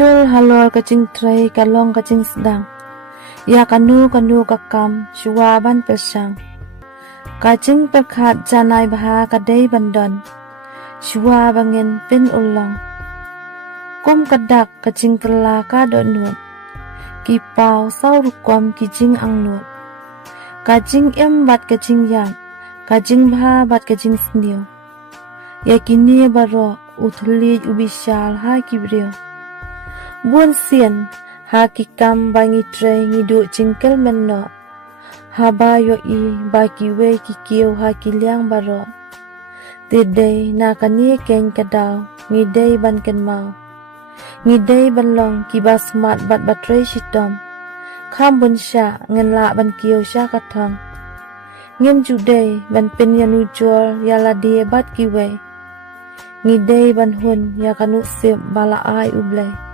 Indul halor kacing tray kalong kacing sedang. Ya kanu kakam shuaban persang. Kacing perkat janai baha kadai bandon. Shua bangin pin ulang. Kum kadak kacing tela kadot nut. Kipau sau rukwam kijing ang nut. Kacing bat kacing yam. Kacing baha bat kacing sendiu. Ya kini baro uthli ubishal ha kibrio. Buon sien ha kikam bangi tray ngidu cingkel menno. Ha ba yo I ba kiwe kikiu ha kiliang baro. Tidai na kani keng kadaw ngidai ban ken mau. Ngidai ban long kiba smart bat batray shitom. Kham bun sha ngen la ban kiu sha katong. Ngem judai ban pen yanu jol yala die bat kiwe. Ngidai ban hun ya kanu sip bala ai ublay.